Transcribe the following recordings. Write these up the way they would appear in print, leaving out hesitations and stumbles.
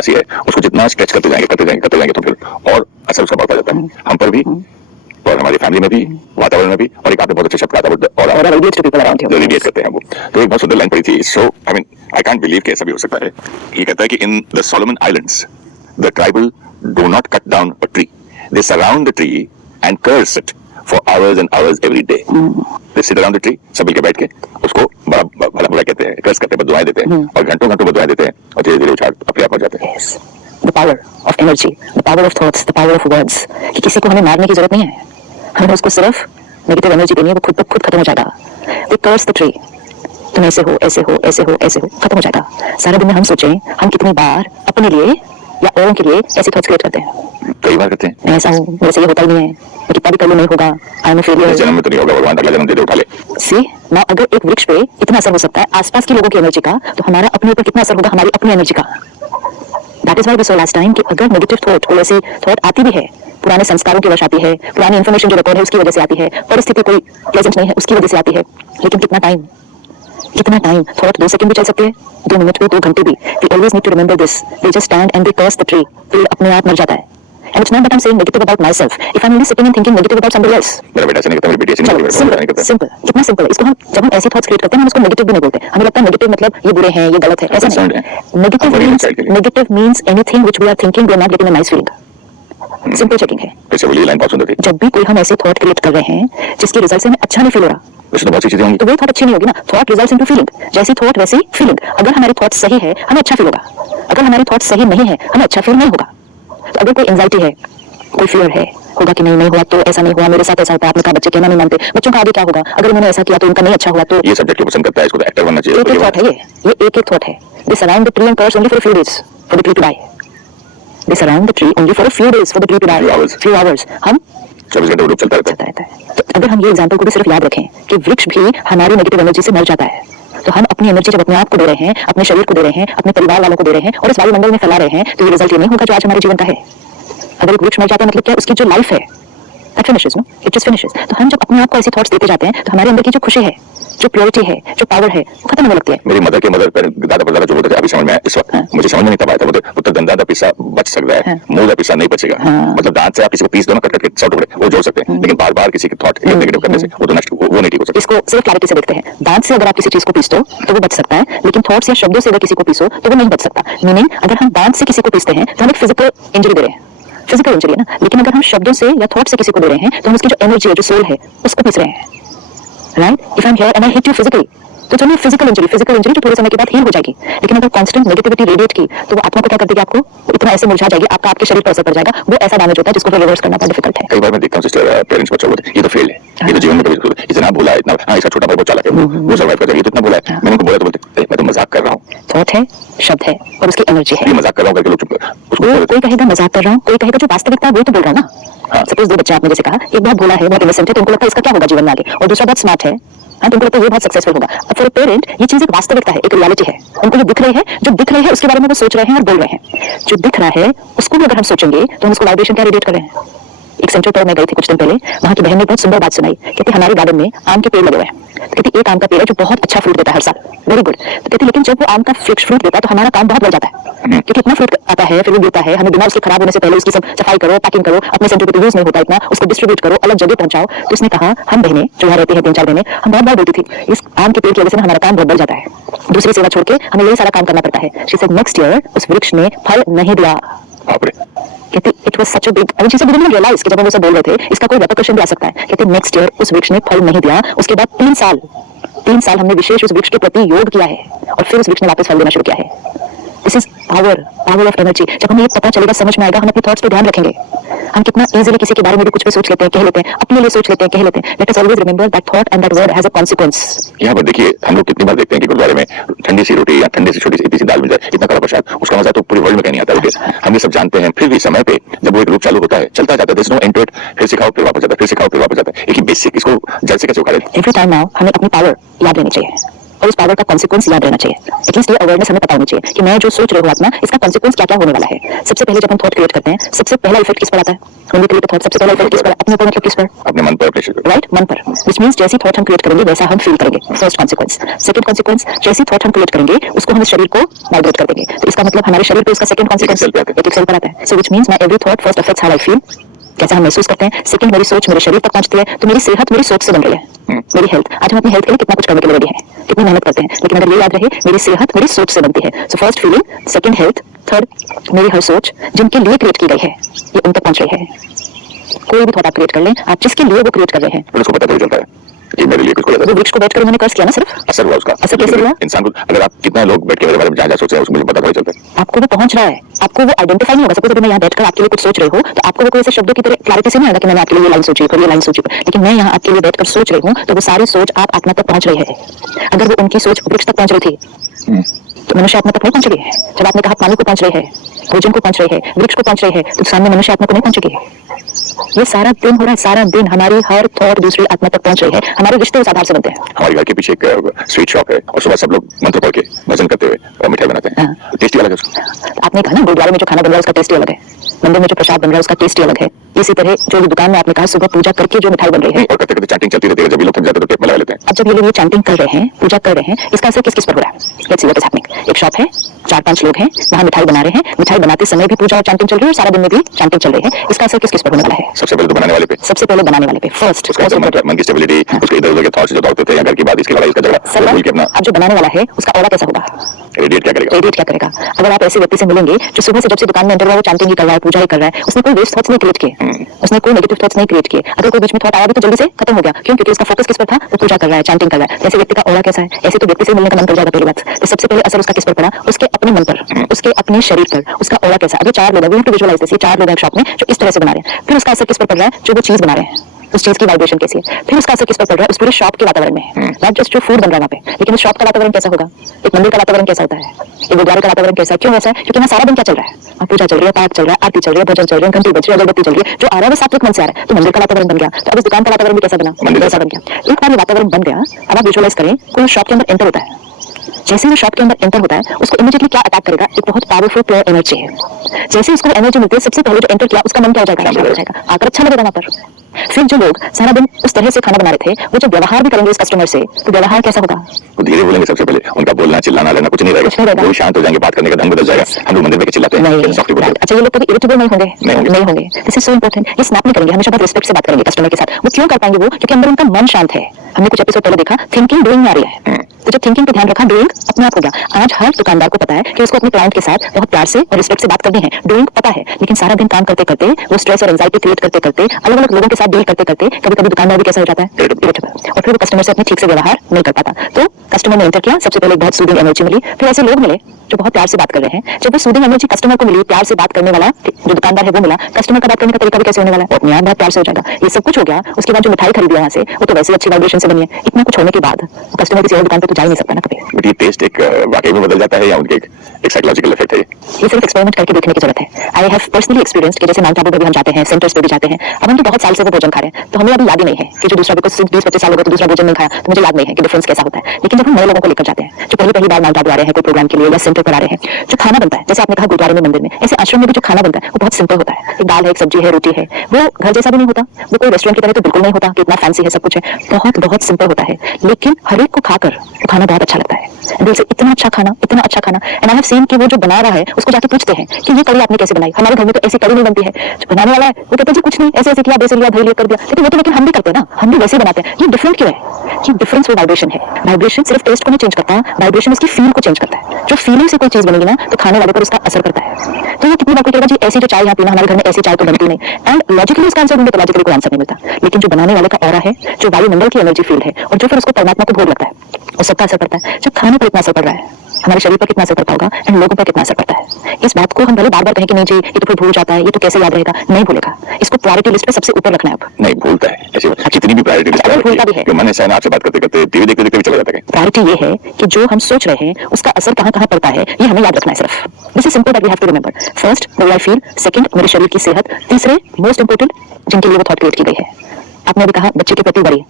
उदासी है, उसको जितना स्ट्रेच करते जाएंगे तो फिर और असर उसका बढ़ता जाता है, हम पर भी और हमारी फैमिली में भी, वातावरण में भी। और एक आपने बहुत अच्छे शब्द कहा था, और रेडिएट करते हैं वो। तो एक बहुत सुंदर लाइन पड़ी थी। So I mean I can't believe कि ऐसा भी हो सकता है। ये कहता है कि in the Solomon Islands the tribal do not cut down a tree, they surround the tree and curse it for hours and hours every day. They sit around the tree, सब मिलकर बैठ के उसको बड़ा भला बुरा कहते हैं, कर्स करते हैं, बददुआएं देते हैं, और घंटों घंटों बददुआएं देते हैं, और धीरे धीरे उछाल अपने आप हो जाते हैं। The power of energy, the power of thoughts, the power of words, कि किसी को हमें मारने की जरूरत नहीं है, हमें उसको सिर्फ नेगेटिव एनर्जी देनी है, वो खुद ब खुद खत्म हो जाएगा। They curse the tree, तुम ऐसे हो, ऐसे हो, ऐसे हो, ऐसे हो, खत्म हो जाएगा। सारा दिन में हम सोचें, हम कितनी बार अपने लिए या औरों के लिए ऐसे थॉट्स क्रिएट करते हैं। कई बार करते हैं, मैं ऐसा हूँ, मेरे से ये होता ही नहीं है, मैं कितना भी कर लूँ नहीं होगा, आई एम अ फेलियर। जन्म में तो नहीं होगा, भगवान अगला जन्म दे दे, उठा ले। सी ना, अगर एक वृक्ष पे इतना असर हो सकता है आसपास के लोगों की एनर्जी का, तो हमारा अपने ऊपर कितना असर होगा हमारी अपनी एनर्जी का। That is why we saw last time कि अगर नेगेटिव थॉट, कोई ऐसी थॉट आती भी है, पुराने संस्कारों की वजह से आती है, पुरानी इन्फॉर्मेशन जो रिकॉर्ड है उसकी वजह से आती है, परिस्थिति कोई प्रेजेंट नहीं है उसकी वजह से आती है, लेकिन कितना टाइम थॉट 2 सेकंड भी चल सकती है, 2 मिनट भी, 2 घंटे भी। We always need to remember this, they just stand and they curse the tree, पेड़ अपने आप मर जाता है। And it's not that I'm saying negative about myself. If I'm only sitting and thinking negative about somebody else. मेरा बेटा ऐसा नहीं करता, मेरी बेटी ऐसी नहीं करती। सिंपल, कितना सिंपल है। इसको हम जब हम ऐसी थॉट्स क्रिएट करते हैं हम उसको नेगेटिव भी नहीं बोलते, हमें लगता है नेगेटिव मतलब ये बुरे हैं, ये गलत है, ऐसा नहीं। Negative means anything which we are thinking we are not getting a nice feeling. Simple checking है। ऐसे बोलिए, लाइन बहुत सुंदर थी। जब भी कोई हम ऐसे थॉट क्रिएट कर रहे हैं जिसके रिजल्ट से हमें अच्छा नहीं फील हो रहा, वैसे तो बहुत सी चीजें होंगी, तो वो थॉट अच्छी नहीं होगी ना। थॉट रिजल्ट्स इनटू फीलिंग, जैसी थॉट वैसी फीलिंग। अगर हमारी थॉट सही है हमें अच्छा फील होगा, अगर हमारी थॉट सही नहीं है हमें अच्छा फील नहीं होगा। तो अगर कोई एंजाइटी है, कोई फियर है, होगा कि नहीं हुआ तो ऐसा नहीं हुआ, मेरे साथ ऐसा होता है, आपने कहा बच्चे कहना नहीं मानते, बच्चों का आगे क्या होगा, अगर उन्होंने ऐसा किया तो उनका नहीं अच्छा हुआ। तो ये सब्जेक्ट पसंद करता है, इसको तो एक्टर बनना चाहिए। एक थॉट है ये एक थॉट है। They surround the tree and curse only for a few days for the tree to die. They surround the tree only for a few days for the tree to die, few hours। हम 24 घंटे चलता रहता है। तो अगर हम ये example को भी सिर्फ याद रखें कि वृक्ष भी हमारी नेगेटिव एनर्जी से मर जाता है, तो हम अपनी एनर्जी जब अपने आप को दे रहे हैं, अपने शरीर को दे रहे हैं, अपने परिवार वालों को दे रहे हैं और इस वायुमंडल में फैला रहे हैं, तो ये रिजल्ट ये नहीं होगा जो आज हमारे जीवन का है। अगर एक वृक्ष मर जाता है मतलब क्या, उसकी जो लाइफ है that finishes, no, it just finishes. तो हम जब अपने आप को ऐसी थॉट्स देते जाते हैं तो हमारे अंदर की जो खुशी है, जो प्योरिटी है, जो पावर है, वो खत्म होने लगती है। मेरी मदर के दादा परदादा जो बोलते थे, अभी समझ में इस वक्त मुझे समझ में नहीं तब आया था, बोलते पुत्र दंदा का पिस्सा बच सकता है, मुंह का पिस्सा नहीं बचेगा। मतलब दांत से आप किसी को पीस दो ना, कट 100 टुकड़े, वो जोड़ सकते हैं, लेकिन बार बार किसी के थॉट नेगेटिव करने से वो तो नष्ट, वो नहीं ठीक हो सकता। इसको सिर्फ क्लैरिटी से देखते हैं। दांत से अगर आप किसी चीज को पीस दो तो वो बच सकता है, लेकिन थॉट्स या शब्दों से अगर किसी को पीसो तो वो नहीं बच सकता। मीनिंग अगर हम दांत से किसी को पीसते हैं तो हम एक फिजिकल इंजरी दे रहे हैं, फिजिकल इंजरी है ना, लेकिन अगर हम शब्दों से या थॉट से किसी को दे रहे हैं तो हम उसकी जो एनर्जी है, जो सोल है, उसको पीस रहे हैं। Right? If I am here and I hit you physically, तो चलिए फिजिकल इंजरी जो थोड़े समय के बाद हील हो जाएगी, लेकिन अगर कांस्टेंट नेगेटिविटी रेडिएट की तो वो आत्मा को क्या कर देगी, आपको इतना ऐसे मुरझा जाएगी, आपका आपके शरीर पर असर पड़ जाएगा। वो ऐसा डैमेज होता है जिसको फिर रिवर्स करना बहुत डिफिकल्ट है। कई बार मैं देखता हूँ सिस्टर, पेरेंट्स बच्चों को ये तो फेल है, ये तो जीवन में कभी इतना भूला है, इतना इसका छोटा भाई बहुत चालाक है, वो सर्वाइव कर जाएगा, ये तो इतना भूला है। मैंने उनको बोला तो बोलते मैं तो मजाक कर रहा हूँ। थॉट है, शब्द है और उसकी एनर्जी है। ये मजाक कर रहा हूँ करके लोग उसको, कोई कहेगा मजाक कर रहा हूँ, कोई कहेगा जो वास्तविकता है वो तो बोल रहा ना। सपोज 2 बच्चे आपने जैसे कहा, एक बहुत भोला है, बहुत इनोसेंट है, तो उनको लगता है इसका क्या होगा जीवन में आगे, और दूसरा बहुत स्मार्ट है, तो उनको लगता है ये बहुत सक्सेसफुल होगा। अब फॉर अ पेरेंट ये चीज एक वास्तविकता है, एक रियलिटी है, उनको ये दिख रही है, जो दिख रही है उसके बारे में वो सोच रहे हैं और बोल रहे हैं। जो दिख रहा है उसको भी अगर हम सोचेंगे तो हम उसको वाइब्रेशन क्या रेडिएट कर रहे हैं। एक सेंटर पर मैं गई थी कुछ दिन पहले, वहाँ की बहन ने बहुत सुंदर बात सुनाई। कहती हमारे गार्डन में आम के पेड़ लगे हुए हैं, तो कहती एक आम का पेड़ है जो बहुत अच्छा फ्रूट देता है हर साल, वेरी गुड। तो कहती लेकिन जब वो आम का फ्रूट देता है तो हमारा काम बहुत बढ़ जाता है, क्योंकि इतना फ्रूट आता है, फिर वो देता है, हमें बिना उसके खराब होने से पहले उसकी सब सफाई करो, पैकिंग करो, अपने सेंटर पे यूज नहीं होता इतना, उसको डिस्ट्रीब्यूट करो, अलग जगह पहुंचाओ। तो उसने कहा हम बहनें जो यहाँ रहती है 3-4 बहनें, हम बहुत बार बोलती थी इस आम के पेड़ की वजह से हमारा काम बहुत बढ़ जाता है, दूसरी सेवा छोड़ के हमें यही सारा काम करना पड़ता है। शी सेड नेक्स्ट ईयर उस वृक्ष ने फल नहीं दिया। कहते it was such a big, I mean didn't realise कि जब हम उसे बोल रहे थे इसका कोई रिपरकशन भी आ सकता है। कहते नेक्स्ट ईयर उस वृक्ष ने फल नहीं दिया। उसके बाद 3 साल हमने विशेष उस वृक्ष के प्रति योग किया है और फिर उस वृक्ष ने वापस फल देना शुरू किया है। This is power of energy. जब हमें ये पता चलेगा, समझ में आएगा, हम अपने थॉट्स पे ध्यान रखेंगे। हम कितना इजीली किसी के बारे में भी कुछ भी सोच लेते हैं, कह लेते हैं, अपने लिए सोच लेते हैं, कह लेते हैं। Let us always remember that thought and that word has a consequence. यहाँ पर देखिए हम लोग कितनी बार देखते हैं कि गुरुद्वारे में ठंडी सी रोटी या ठंडी सी छोटी सी इतनी सी दाल मिल जाए, इतना कड़ा प्रसाद, उसका मजा तो पूरी वर्ल्ड में कहीं नहीं आता है। हम ये सब जानते हैं, फिर भी समय पे जब वो एक रूप चालू होता है, चलता जाता है, नो एंड टू इट, फिर सिखाओ फिर वापस जाता है, फिर सिखाओ फिर वापस जाता है। एक ही बेसिक, इसको जड़ से कैसे उखाड़े। एवरी टाइम नाउ हमें अपनी पावर याद लेनी चाहिए। और उस पावर का कॉन्सिक्वेंस याद रहना चाहिए। एटलीस्ट ये अवेयरनेस हमें पता होनी चाहिए कि मैं जो सोच रही हूँ आत्मा, इसका कॉन्सिक्वेंस क्या क्या होने वाला है। सबसे पहले जब हम थॉट क्रिएट करते हैं, सबसे पहला इफेक्ट किस पर आता है? When we create a thought, सबसे पहला इफेक्ट किस पर? अपने ऊपर, मतलब किस पर? अपने मन पर, अपने शरीर पर। राइट, मन पर। विच मीन्स जैसी थॉट हम क्रिएट करेंगे वैसा हम फील करेंगे। First consequence. सेकंड कॉन्सिक्वेंस, जैसी थॉट हम क्रिएट करेंगे उसको हम शरीर को वाइब्रेट कर देंगे। तो इसका मतलब हमारे शरीर पे उसका सेकंड कॉन्सिक्वेंस एक सेल पर आता है। So which means my every thought first affects how I feel, कैसा हम महसूस करते हैं। सेकंड, मेरी सोच मेरे शरीर तक पहुंचती है, तो मेरी सेहत मेरी सोच से बन रही है। मेरी हेल्थ, आज हम अपनी हेल्थ के लिए कितना कुछ करने के लिए रेडी हैं, कितनी मेहनत करते हैं, लेकिन अगर ये याद रहे मेरी सेहत मेरी सोच से बनती है। So first feeling, second health, third मेरी हर सोच जिनके लिए क्रिएट की गई है ये उन तक पहुंच रही है। कोई भी थॉट आप क्रिएट कर लें, आप जिसके लिए वो क्रिएट कर रहे हैं, फिर उसको पता नहीं चलता है कि मेरे लिए कुछ कर रहा वो वृक्ष को बैठकर उन्होंने कर्ज किया ना, सिर्फ असर हुआ उसका। असर कैसे हुआ? इंसान को, अगर आप कितना लोग बैठ के मेरे बारे में जहाँ सोच रहे हैं उसको मुझे पता नहीं चलता। आपको वो पहुंच रहा है, आपको वो आइडेंटिफाई नहीं होगा। सपोज अभी मैं यहाँ बैठकर आपके लिए कुछ सोच रही हूँ, तो आपको वो कोई ऐसे शब्दों की तरह क्लैरिटी से नहीं आएगा कि मैंने आपके लिए ये लाइन सोची है, ये लाइन सोची है, लेकिन मैं यहाँ आपके लिए बैठकर सोच रही हूँ, तो वो सारी सोच आप आत्मा तक पहुंच रही है। अगर वो उनकी सोच वृक्ष तक पहुंच रही थी तो मनुष्य आत्मा तक नहीं पहुंचेगी। जब आपने कहा पानी को पहुंच रही है, भोजन को पहुंच रही है, वृक्ष को पहुंच रही है, तो सामने मनुष्य आत्मा को नहीं पहुंचेगी। ये सारा दिन हो रहा है, सारा दिन हमारी हर थॉट दूसरी आत्मा तक पहुंच रही है। हमारे रिश्ते उस आधार से बनते हैं। हमारे घर के पीछे एक स्वीट शॉप है और सुबह सब लोग मंत्र पढ़ के भजन करते हुए मिठाई बनाते हैं। टेस्टी अलग है उसका। आपने कहा ना गुरुद्वारे में जो खाना बन रहा है उसका टेस्ट अलग है, मंदिर में जो प्रसाद बन रहा है उसका टेस्ट अलग है। इसी तरह जो भी दुकान में आपने कहा सुबह पूजा करके जो मिठाई बन रही है, और करते करते चैंटिंग चलती रहती है, जब ये लोग थक जाते हैं तो टेप में लगा लेते हैं। अब जब ये लोग ये चैंटिंग कर रहे हैं, पूजा कर रहे हैं, इसका असर किस किस पर हो रहा है? Let's see what is happening. एक शॉप है, 4-5 लोग हैं, वहां मिठाई बना रहे हैं, मिठाई बनाते समय भी पूजा और चैंटिंग चल रही है और सारा दिन में भी चैंटिंग चल रही है। इसका असर किस किस पर होने वाला है? सबसे पहले तो बनाने वाले पे, सबसे पहले बनाने वाले पे। फर्स्ट उसका मन की स्टेबिलिटी, उसके इधर उधर के थॉट्स जो दौड़ते थे या घर की बात, इसकी लड़ाई, इसका झगड़ा, भूल के अपना। अब जो बनाने वाला है उसका ऑरा कैसा होगा? रेडिएट क्या करेगा? रेडिएट क्या करेगा? अगर आप ऐसे व्यक्ति से मिलेंगे जो सुबह से जब से दुकान में एंटर हुआ वो चैंटिंग ही कर रहा है, पूजा ही कर रहा है, उसने कोई वेस्ट थॉट्स नहीं क्रिएट किए, उसने कोई नेगेटिव थॉट्स नहीं क्रिएट किए। अगर कोई बीच में थॉट आया भी तो जल्दी से खत्म हो गया। क्यों? क्योंकि उसका फोकस किस पर था? वो पूजा कर रहा है, चैंटिंग कर रहा है। ऐसे व्यक्ति का ऑरा कैसा है? ऐसे तो व्यक्ति से मिलने का मन कर जाएगा पहली बात। तो सबसे पहले असर उसका किस पर पड़ा? उसके अपने मन पर, उसके अपने शरीर पर। उसका ऑरा कैसा? अभी 4 लोग हैं, विजुअलाइज दिस, 4 लोग हैं शॉप में जो इस तरह से बना रहे हैं। फिर उसका असर किस पर पड़ रहा है? जो वो चीज बना रहे हैं उस चीज की वाइब्रेशन कैसी है। फिर उसका असर किस पर पड़ रहा है? उस पूरे शॉप के वातावरण में, नॉट जस्ट जो फूड बन रहा है वहाँ पे, लेकिन उस शॉप का वातावरण कैसा होगा? एक मंदिर का वातावरण कैसा होता है? एक गुरुद्वारे का वातावरण कैसा है? क्यों ऐसा है? क्योंकि वहाँ सारा दिन क्या चल रहा है? पूजा चल रही है, पाठ चल रहा है, आरती चल रही है, भजन चल रही है, घंटी बज रही है, अगरबत्ती चल रही है। जो आ रहा है वो सात्विक मन से आ रहा है, तो मंदिर का वातावरण बन गया। तो अब इस दुकान का वातावरण भी कैसा बना? मंदिर जैसा बन गया। एक बार ये वातावरण बन गया, अब आप विजुअलाइज करें, कोई शॉप के अंदर एंटर होता है, जैसे वो शॉप के अंदर एंटर होता है उसको इमीडिएटली क्या अटैक करेगा? एक बहुत पावरफुल प्योर एनर्जी है। जैसे उसको एनर्जी मिलती है, सबसे पहले जो एंटर किया उसका मन क्या हो जाएगा? आकर अच्छा लगेगा वहां पर। फिर जो लोग सारा दिन उस तरह से खाना बना रहे थे, वो जो व्यवहार भी करेंगे इस कस्टमर से, तो व्यवहार कैसा होगा? वो धीरे बोलेंगे, सबसे पहले उनका बोलना चिल्लाना लेना कुछ नहीं रहेगा, वो शांत हो जाएंगे, बात करने का ढंग बदल जाएगा। हम लोग मंदिर में चिल्लाते हैं, सॉफ्टली बोलते हैं। अच्छा, ये लोग कभी इरिटेबल नहीं होंगे? नहीं होंगे। This is so important. ये स्नैप नहीं करेंगे, हमेशा बहुत रिस्पेक्ट से बात करेंगे कस्टमर के साथ। वो क्यों कर पाएंगे? वो क्योंकि अंदर उनका मन शांत है। हमने कुछ एपिसोड पहले देखा, थिंकिंग डूइंग आ रही है, तो जब थिंकिंग पे ध्यान रखा, डूइंग अपने आप हो गया। आज हर दुकानदार को पता है कि उसको अपने क्लाइंट के साथ बहुत प्यार से और रिस्पेक्ट से बात करनी है, डूइंग पता है, लेकिन सारा दिन काम करते करते वो स्ट्रेस और एंजाइटी क्रिएट करते करते, अलग अलग लोगों के साथ डील करते करते कभी कभी दुकानदार भी कैसा हो जाता है? इरिटेबल, और फिर वो कस्टमर से अपने ठीक से व्यवहार नहीं कर पाता। तो कस्टमर ने एंटर किया, सबसे पहले बहुत सूदिंग एनर्जी मिली, फिर ऐसे लोग मिले जो बहुत प्यार से बात कर रहे हैं। जब वो सूदिंग एनर्जी कस्टमर को मिली, प्यार से बात करने वाला जो दुकानदार है वो मिला, कस्टमर का बात करने का तरीका भी कैसे होने वाला है? अपने आप बहुत प्यार से हो जाएगा। ये सब कुछ हो गया, उसके बाद जो मिठाई खरीदी यहाँ से वो तो वैसे अच्छी वाइब्रेशन से बनी है। इतना कुछ होने के बाद कस्टमर किसी और दुकान पे तो जा ही नहीं सकता ना कभी। बट ये टेस्ट एक वाकई में बदल जाता है या उनके एक साइकोलॉजिकल इफेक्ट है? ये सिर्फ एक्सपेरिमेंट करके देखने की जरूरत है। आई हैव पर्सनली एक्सपीरियंस्ड कि जैसे माउंट आबू भी हम जाते हैं, सेंटर्स पे भी जाते हैं, अब हम तो बहुत साल से वो भोजन खा रहे हैं, तो हमें अभी याद ही नहीं है कि जो दूसरा, बिकॉज 20-25 साल हो गए तो दूसरा भोजन नहीं खाया, तो मुझे याद नहीं है कि डिफरेंस कैसा होता है। लेकिन जब हम नए लोगों को लेकर जाते हैं जो पहली बार माउंट आबू आ रहे हैं कोई प्रोग्राम के लिए या सेंटर पर आ रहे हैं, जो खाना बनता है, जैसे आपने कहा गुरुद्वारे में, मंदिर में, ऐसे आश्रम में भी जो खाना बनता है वो बहुत सिंपल होता है। एक दाल है, एक सब्जी है, रोटी है, वो घर जैसा भी नहीं होता, वो कोई रेस्टोरेंट की तरह तो बिल्कुल नहीं होता कि इतना फैंसी है, सब कुछ है, बहुत बहुत सिंपल होता है। लेकिन हर एक को खाकर वो खाना बहुत अच्छा लगता है, दिल से। इतना अच्छा खाना, इतना अच्छा खाना। एंड आई हैव सीन कि वो जो बना रहा है उसको जाके पूछते हैं कि ये कड़ी आपने कैसे बनाई? हमारे घर में तो ऐसी कड़ी नहीं बनती है। जो बनाने वाला है वो कहता है जी कुछ नहीं, ऐसे ऐसे किया, बेसन लिया, दही लिया, कर दिया। लेकिन वो तो लेकिन हम भी करते हैं ना, हम भी वैसे बनाते हैं। ये डिफरेंट क्यों है? ये डिफरेंस वो वाइब्रेशन है। वाइब्रेशन सिर्फ टेस्ट को नहीं चेंज करता, वाइब्रेशन इसकी फील को चेंज करता है। जो फीलिंग से कोई चीज बनेगी ना तो खाने वाले पर उसका असर करता है। तो ये कितनी बार कोई कहेगा जी ऐसी जो चाय यहाँ पीना, हमारे घर में ऐसी चाय तो बनती नहीं, एंड लॉजिकली उसका आंसर ढूंढे तो लॉजिकली कोई आंसर नहीं मिलता। लेकिन जो बनाने वाले का ऑरा है, जो वायुमंडल की एनर्जी फील है, और जो फिर उसको परमात्मा को भोग लगता है, उस सबका असर पड़ता है। जब खाने पर इतना असर पड़ रहा है, हमारे शरीर पर कितना असर पड़ता होगा एंड लोगों पर कितना असर पड़ता है। इस बात को हम भले बार बार कहें कि नहीं जी ये तो फिर भूल जाता है, ये तो कैसे याद रहेगा, नहीं भूलेगा। इसको प्रायोरिटी लिस्ट पे सबसे ऊपर रखना है। अब नहीं भूलता है, ऐसे कितनी भी प्रायोरिटी लिस्ट भूलता भी है, मन ऐसा है ना, आपसे बात करते करते टीवी देखते देखते भी चला जाता है। प्रायोरिटी ये है कि जो हम सोच रहे हैं उसका असर कहाँ कहाँ पड़ता है, ये हमें याद रखना है सिर्फ। This is simple that we have to remember. First, the way I feel, second, मेरे शरीर की सेहत, तीसरे, मोस्ट इंपोर्टेंट, जिनके लिए वो थॉट क्रिएट की गई है। आपने भी कहा बच्चे के प्रति बड़ी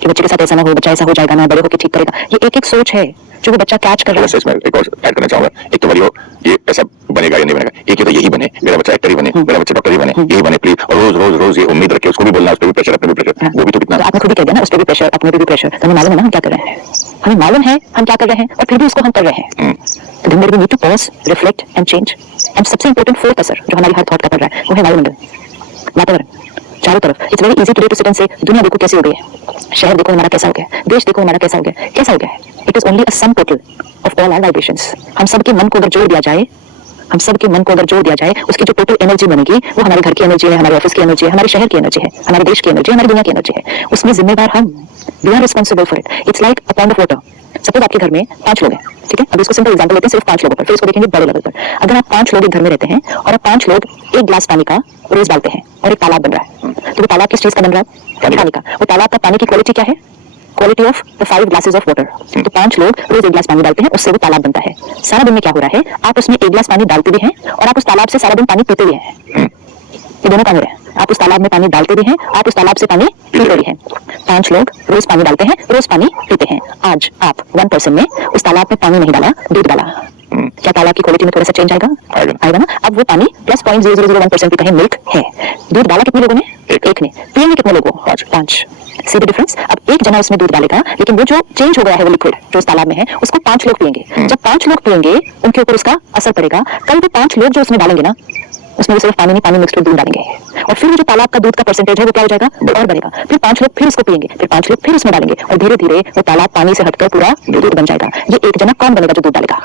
कि बच्चे के साथ ऐसा ना हो, बच्चा ऐसा हो जाएगा ना, बड़े होकर ठीक करेगा। ये एक एक सोच है जो वो बच्चा कैच कर रहा है। इसमें एक और ऐड करना चाहूंगा, एक तो वही ये ऐसा बनेगा या नहीं बनेगा, एक तो यही बने, मेरा बच्चा एक्टर ही बने, मेरा बच्चा डॉक्टर ही बने, यही बने प्लीज, और रोज रोज रोज ये उम्मीद रखे, उसको भी बोलना, उस पर भी प्रेशर, अपने भी प्रेशर, वो भी तो कितना। तो आपने खुद ही कह दिया ना, उस पर भी प्रेशर, अपने पे भी प्रेशर। तो हमें मालूम है ना हम क्या कर रहे हैं, हमें मालूम है हम क्या कर रहे हैं, और फिर भी उसको हम कर रहे हैं। तो then we need to pause, reflect and change. And सबसे इंपॉर्टेंट फोर्थ असर जो हमारी हर थॉट का पड़ रहा है वो है वायुमंडल, वातावरण चारों तरफ। It's very easy today to sit and से दुनिया देखो कैसी हो गई है, शहर देखो हमारा कैसा हो गया, देश देखो हमारा कैसा हो गया, कैसा हो गया है। It is only a sum total of all our vibrations. हम सबके मन को अगर जोड़ दिया जाए, हम सबके मन को अगर जोड़ दिया जाए, उसकी जो टोटल एनर्जी बनेगी वो हमारे घर की एनर्जी है, हमारे ऑफिस की एनर्जी है, हमारे शहर की एनर्जी है, हमारे देश की एनर्जी है, हमारी दुनिया की एनर्जी है। उसमें जिम्मेदार हम, we are responsible for it. It's like a pond of water. Suppose आपके घर में 5 लोग हैं, ठीक है, अब इसको सिंपल एग्जांपल लेते हैं सिर्फ 5 लोगों पर, फिर इसको देखेंगे बड़े लेवल पर। अगर आप 5 लोग एक घर में रहते हैं और आप 5 लोग एक गिलास पानी का रोज डालते हैं और एक तालाब बन रहा है, तो वो तालाब किस चीज का बन रहा है? पानी का। वो तालाब का पानी की क्वालिटी क्या है? Quality of the 5 glasses of water. तो 5 लोग रोज एक गिलास पानी डालते हैं, उससे वो तालाब बनता है। सारा दिन में क्या हो रहा है, आप उसमें एक गिलास पानी डालते भी हैं और आप उस तालाब से सारा दिन पानी पीते भी हैं। ये दोनों काम हो रहे हैं, आप उस तालाब में पानी डालते भी हैं, आप उस तालाब से पानी पीते भी हैं। 5 लोग रोज पानी डालते हैं, रोज पानी पीते हैं। आज आप 1 पर्सन ने उस तालाब में पानी नहीं डाला, दूध डाला, क्या तालाब की क्वालिटी में थोड़ा सा चेंज आएगा? आएगा ना। अब वो पानी प्लस 0.0001% भी कहीं मिल्क है। दूध डाला कितने लोगों ने? एक ने। पिएंगे कितने लोगों? 5। See the difference? अब एक जना उसमें दूध डालेगा, लेकिन वो जो चेंज हो गया है वो लिक्विड जो उस तालाब में है, उसको 5 लोग पिएंगे। जब 5 लोग पिएंगे, उनके ऊपर उसका असर पड़ेगा। कल वो 5 लोग जो उसमें डालेंगे ना, उसमें वो सिर्फ पानी नहीं, पानी मिक्स कर दूध डालेंगे, और फिर वो जो तालाब का दूध का परसेंटेज है वो क्या हो जाएगा? और बढ़ेगा। फिर 5 लोग फिर इसको पिएंगे, फिर 5 लोग फिर उसमें डालेंगे, और धीरे धीरे वो तालाब पानी से हटकर पूरा दूध बन जाएगा। ये एक जना कौन बनेगा जो दूध डालेगा?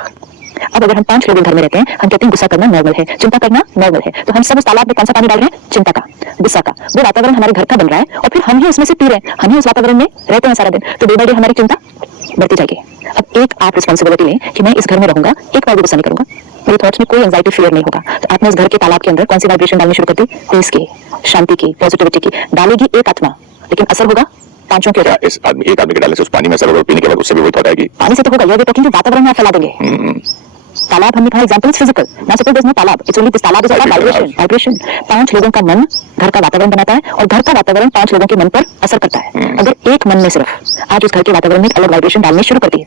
अब अगर हम 5 लोग घर में रहते हैं, हम कहते हैं गुस्सा करना नॉर्मल है, चिंता करना नॉर्मल है, तो हम सब उस तालाब में कौन सा पानी डाल रहे हैं? चिंता का, गुस्सा का। वो वातावरण हमारे घर का बन रहा है और फिर हम ही उसमें से पी रहे हैं, हम ही उस वातावरण में रहते हैं सारा दिन। तो डे बाय डे हमारी चिंता बढ़ती जाएगी। अब एक आप रिस्पॉन्सिबिलिटी लें कि मैं इस घर में रहूंगा, एक बार भी गुस्सा नहीं करूंगा, मेरे थॉट्स में कोई एंजाइटी फियर नहीं होगा। तो आपने इस घर के तालाब के अंदर कौन सी वाइब्रेशन डालनी शुरू कर दी? पीस की, शांति की, पॉजिटिविटी की। डालेगी एक आत्मा, लेकिन असर होगा 5 के ऊपर। इस आदमी एक आदमी के डालने से उस पानी में असर होगा, पीने के बाद उससे भी वही थॉट आएगी। पानी से तो होगा, ये टॉकिंग वातावरण में आप फैला देंगे। तालाब हमने कहा एग्जांपल इज फिजिकल, ना सपोज देयर इज नो तालाब, इट्स ओनली दिस तालाब इज ऑल वाइब्रेशन। 5 लोगों का मन घर का वातावरण बनाता है और घर का वातावरण 5 लोगों के मन पर असर करता है। अगर एक मन ने सिर्फ आज उस घर के वातावरण में एक अलग वाइब्रेशन डालनी शुरू कर दी,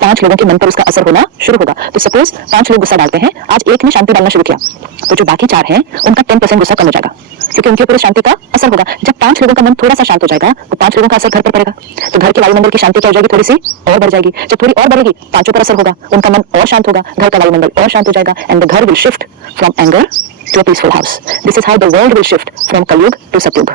5 लोगों के मन पर उसका असर होना शुरू होगा। तो सपोज 5 लोग गुस्सा डालते हैं, आज एक ने शांति डालना शुरू किया, तो जो बाकी 4 हैं उनका 10% गुस्सा कम हो जाएगा, क्योंकि उनके ऊपर शांति का असर होगा। जब 5 लोगों का मन थोड़ा सा शांत हो जाएगा, तो 5 लोगों का असर घर पर पड़ेगा, तो घर के वायुमंडल की शांति क्या हो जाएगी? थोड़ी सी और बढ़ जाएगी। जब थोड़ी और बढ़ेगी, 5 पर असर होगा, उनका मन और शांत होगा, घर का वायुमंडल और शांत हो जाएगा, एंड द घर will shift from anger to a peaceful house. This is how the world will shift from Kalyug to Satyug.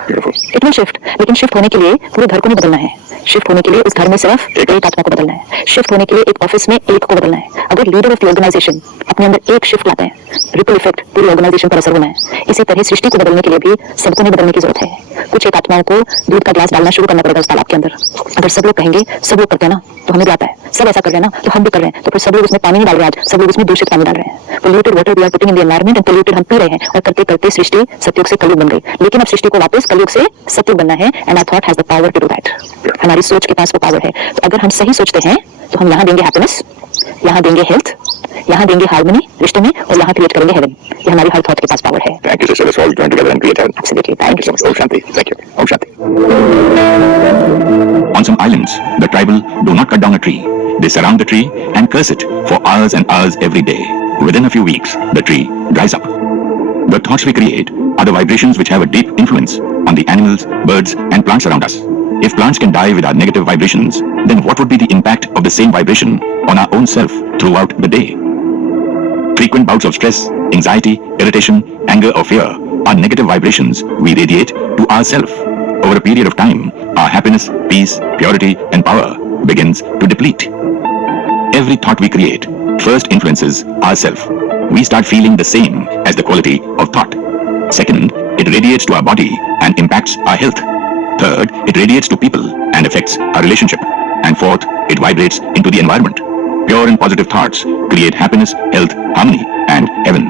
It will shift. लेकिन शिफ्ट होने के लिए पूरे घर को नहीं बदलना है। शिफ्ट होने के लिए उस घर में सिर्फ एक आत्मा को बदलना है। शिफ्ट होने के लिए एक ऑफिस में एक को बदलना है। अगर लीडर ऑफ द ऑर्गेनाइजेशन अपने अंदर एक शिफ्ट लाते हैं, रिपल इफेक्ट पूरी ऑर्गेनाइजेशन पर असर होना है। इसी तरह सृष्टि को बदलने के लिए भी सबको नहीं बदलने की जरूरत है। कुछ एक आत्माओं को दूध का ग्लास डालना शुरू करना पड़ेगा उस तालाब के अंदर। अगर सब लोग कहेंगे, सब लोग करते हैं ना, तो हमें भी आता है, सब ऐसा कर रहे हैं ना, तो हम भी कर रहे हैं, तो फिर सब लोग उसमें पानी नहीं डाल रहे, आज सब लोग उसमें दूषित पानी डाल रहे हैं। Polluted water we are putting in the environment and polluted हम पी रहे हैं, और करते करते सृष्टि सतयुग से कलयुग बन गई। लेकिन अब सृष्टि को वापस कलयुग से सतयुग बनना है, and our thought has the power to do that. हमारी सोच के पास वो पावर है। तो अगर हम सही सोचते हैं तो हम यहाँ देंगे हैप्पीनेस, यहाँ देंगे हेल्थ, यहाँ देंगे हार्मनी रिश्ते में, और यहाँ क्रिएट करेंगे हेवन। ये हमारी हर थॉट के पास पावर है। Thank you, sister. Let's all join together and create heaven. Absolutely. Thank you so much. Om Shanti. Thank you. Om Shanti. On some islands, the tribal do not cut down a tree. They surround the tree and curse it for hours and hours every day. Within a few weeks, the tree dries up. The thoughts we create are the vibrations which have a deep influence on the animals, birds, and plants around us. If plants can die with our negative vibrations, then what would be the impact of the same vibration on our own self throughout the day? Frequent bouts of stress, anxiety, irritation, anger or fear are negative vibrations we radiate to ourselves. Over a period of time, our happiness, peace, purity and power begins to deplete. Every thought we create first influences ourselves. We start feeling the same as the quality of thought. Second, it radiates to our body and impacts our health. Third, it radiates to people and affects our relationship. And fourth, it vibrates into the environment. Pure and positive thoughts create happiness, health, harmony, and heaven.